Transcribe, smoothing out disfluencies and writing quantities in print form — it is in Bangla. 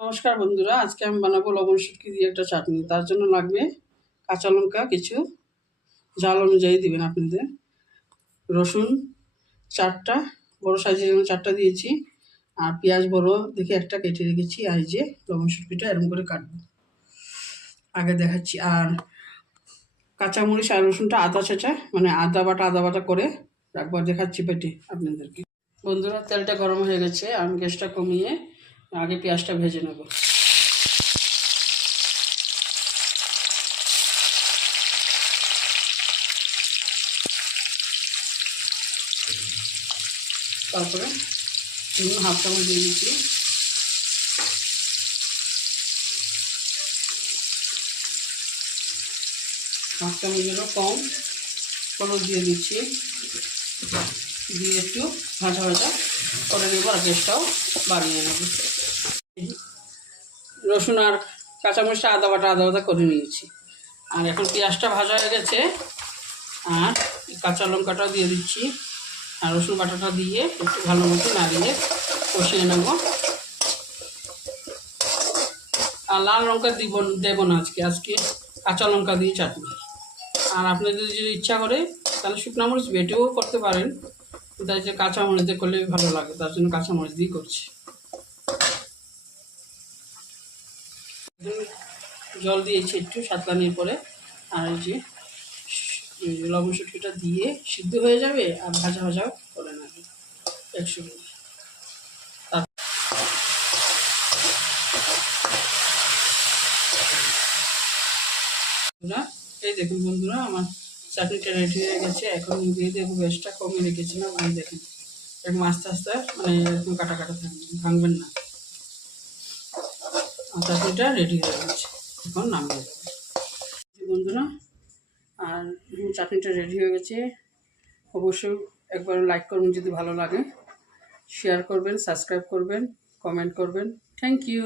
নমস্কার বন্ধুরা, আজকে আমি বানাবো লবণ শুটকি দিয়ে একটা চাটনি। তার জন্য লাগবে কাঁচা লঙ্কা কিছু, ঝাল অনুযায়ী দিবেন আপনাদের। রসুন 4টা, বড় সাইজের জন্য 4টা দিয়েছি। আর পেঁয়াজ বড় দেখে একটা কেটে রেখেছি। আর এই যে লবণ শুটকিটা এরকম করে কাটবো, আগে দেখাচ্ছি। আর কাঁচামরিচ আর রসুনটা আদা ছেঁচা, মানে আদা বাটা করে রাখবো, দেখাচ্ছি পেটে আপনাদেরকে। বন্ধুরা, তেলটা গরম হয়ে গেছে, আমি গ্যাসটা কমিয়ে আগে পেঁয়াজটা ভেজে নেব। তারপরে হাফ চামচ দিয়ে দিচ্ছি। হাফ চামচেরও কম হলুদ দিয়ে দিচ্ছি, দিয়ে একটু ভাজা করে নেব। আর গ্যাসটাও বাড়িয়ে নেব। রসুন আর কাঁচামরিচটা আদা বাটা করে নিয়েছি। আর এখন পেঁয়াজটা ভাজা হয়ে গেছে, আর কাঁচা লঙ্কাটাও দিয়ে দিচ্ছি। আর রসুন বাটাটা দিয়ে একটু ভালো মতো নাড়িয়ে কষিয়ে নেব। আর লাল লঙ্কা দেবো না আজকে কাঁচা লঙ্কা দিয়ে চাটনি। আর আপনাদের যদি ইচ্ছা করে তাহলে শুকনো মরিচ বেটেও করতে পারেন, তাই যে কাঁচা মরিচ দিয়ে করলে ভালো লাগে, তার জন্য কাঁচা মরিচ দিয়ে করছি। জল দিয়েছি একটু সাতলানির পরে। আর এই যে লবণ শুটকিটা দিয়ে সিদ্ধ হয়ে যাবে, আর ভাজাও করে নেবে একসঙ্গে। এই দেখুন বন্ধুরা, আমার চাটনিটা রেডি হয়ে গেছে। এখন দিয়ে দেবো, গ্যাসটা কমিয়ে রেখেছিলাম। আমি দেখেন এরকম আস্তে আস্তে, মানে এরকম কাটা থাকবে, ভাঙবেন না। চাটনিটা রেডি হয়ে গেছে, এখন নামিয়ে দেবো বন্ধুরা। আর চাটনিটা রেডি হয়ে গেছে। অবশ্যই একবার লাইক করবেন যদি ভালো লাগে, শেয়ার করবেন, সাবস্ক্রাইব করবেন, কমেন্ট করবেন। Thank you.